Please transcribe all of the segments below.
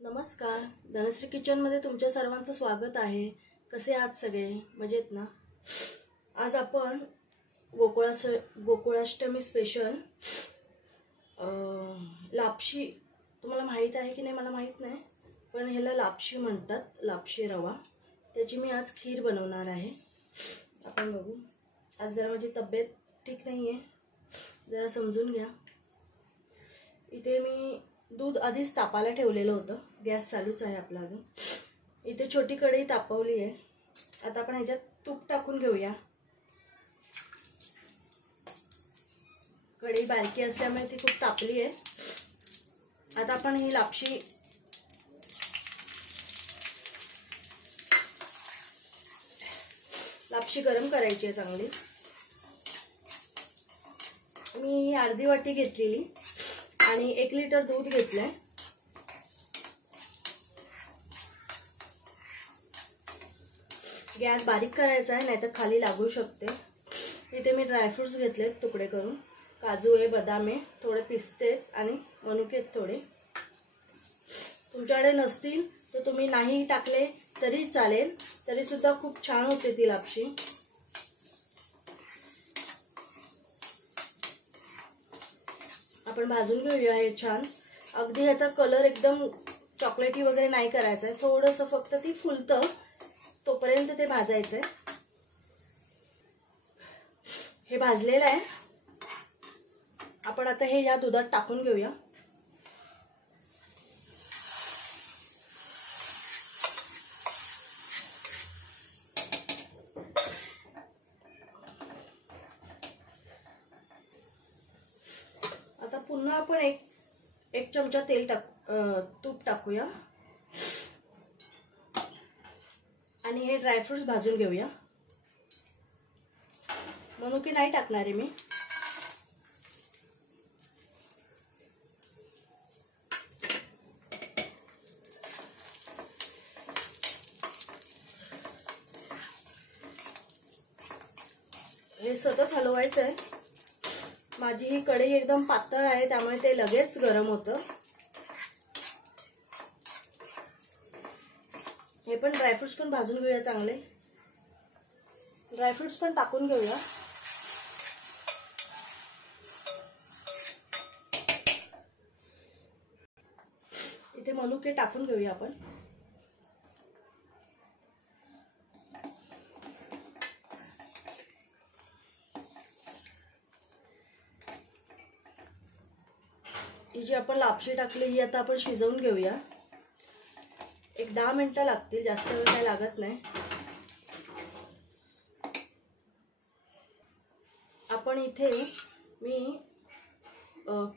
नमस्कार, धनश्री किचनमध्ये तुमच्या सर्वांचं स्वागत आहे। कसे आहात सगळे? मजेत ना? आज आपण गोकुळाष्टमी स्पेशल लापशी, तुम्हाला माहित आहे की नाही मला माहित नाही, पण ह्याला लापशी म्हणतात, लापशी रवा। त्याची मी आज खीर बनवणार आहे। आपण बघू। आज जरा माझी तब्येत ठीक नाहीये, जरा समजून घ्या। इथे मी दूध आधीच तापायला ठेवलेलं होतं, गॅस चालूच आहे आपला अजून। इथे छोटी कढई तापवली आहे। आता आपण ह्याच्यात तूप टाकून घेऊया। कढई बारकी असल्यामुळे ती खूप तापली आहे। आता आपण ही लापशी गरम करायची आहे चांगली। मी ही अर्धी वाटी घेतलेली आणि 1 लिटर दूध घेतलंय। गॅस बारीक करायचा आहे, नाहीतर खाली लागू शकते। इथे मी ड्रायफ्रुट्स घेतलेत तुकडे करून, काजू आहे, बदाम आहे, थोडे पिस्ते आणि मनुके आहेत थोडे। तुमच्याकडे नसतील तर तुम्ही नाही टाकले तरी चालेल, तरी सुद्धा खूप छान होते ती लापशी। आपण भाजून घेऊया हे छान। अगदी ह्याचा कलर एकदम चॉकलेटी वगैरे नाही करायचा आहे, थोडंसं फक्त ती फुलतं तोपर्यंत ते भाजायचंय। हे भाजलेलं आहे। आपण आता हे या दुधात टाकून घेऊया। आता पुन्हा आपण एक चमचा तूप टाकूया आणि हे ड्रायफ्रुट्स भाजून घेऊया। मनुके नाही टाकणार आहे मी। हे सतत हलवायचं आहे। माझी ही कढई एकदम पातळ आहे, त्यामुळे ते लगेच गरम होतं। हे पण ड्रायफ्रुट्स पण भाजून घेऊया चांगले। ड्रायफ्रुट्स पण टाकून घेऊया। इथे मनुके टाकून घेऊया आपण। ही जी आपण लापशी टाकली ही आता आपण शिजवून घेऊया। एक 10 मिनिटं लागतील, जास्त वेळ काय लागत नाही। आपण इथे मी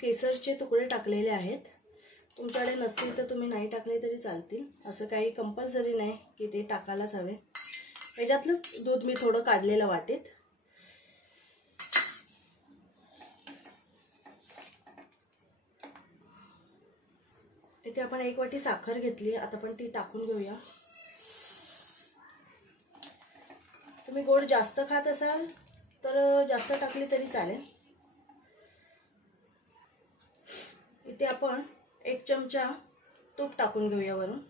केसरचे तुकडे टाकलेले आहेत। तुमच्याकडे नसतील तर तुम्ही नाही टाकले तरी चालतील, असं काही कंपल्सरी नाही की ते टाकायलाच हवे। ह्याच्यातलंच दूध मी थोडं काढलेलं वाटेत। इथे आपण 1 वाटी साखर घेतली, आता आपण ती टाकून घेऊया। तुम्ही गोड जास्त खात असाल तर जास्त टाकली तरी चालेल। इथे आपण 1 चमचा तूप टाकून घेऊया वरून।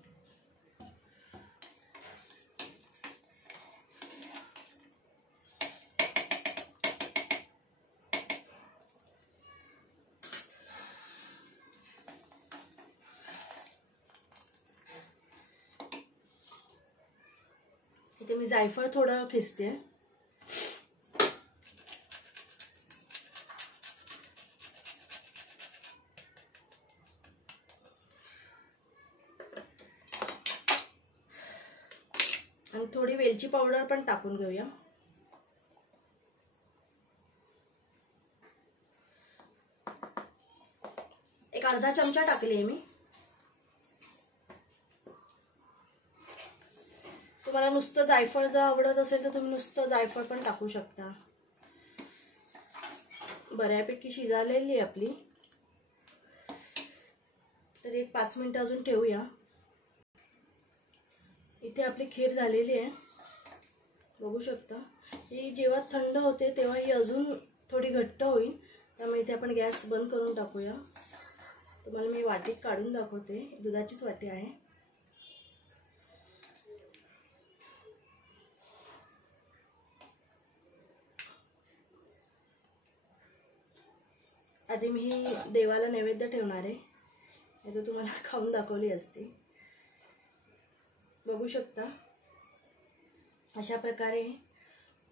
इथे मी जायफळ थोडं खिसते। आणि थोडी वेलची पावडर पण टाकून घेऊया। एक अर्धा चमचा टाकली आहे मी। तुम्हाला नुसतं जायफळ जर आवडत असेल तर तुम्ही नुसतं जायफळ पण टाकू शकता। बऱ्यापैकी शिजलेली आहे आपली, तर एक 5 मिनिटं अजून ठेवूया। इथे आपली खीर झालेली आहे, बघू शकता। ही जेव्हा थंड होते तेव्हा ही अजून थोडी घट्ट होईल, त्यामुळे इथे आपण गॅस बंद करून टाकूया। तुम्हाला मी वाटीत काढून दाखवते, दुधाचीच वाटी आहे. आधी मी ही देवाला नैवेद्य ठेवणार आहे, नाही तर तुम्हाला खाऊन दाखवली असती. बघू शकता अशा प्रकारे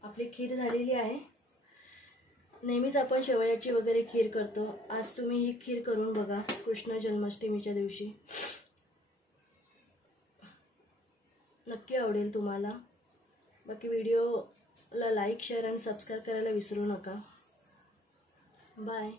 आपली खीर झालेली आहे. नेहमीच आपण शेवयाची वगैरे खीर करतो, आज तुम्ही ही खीर करून बघा कृष्ण जन्माष्टमीच्या दिवशी, नक्की आवडेल तुम्हाला. बाकी व्हिडिओला लाईक, शेअर आणि सबस्क्राईब करायला विसरू नका. बाय.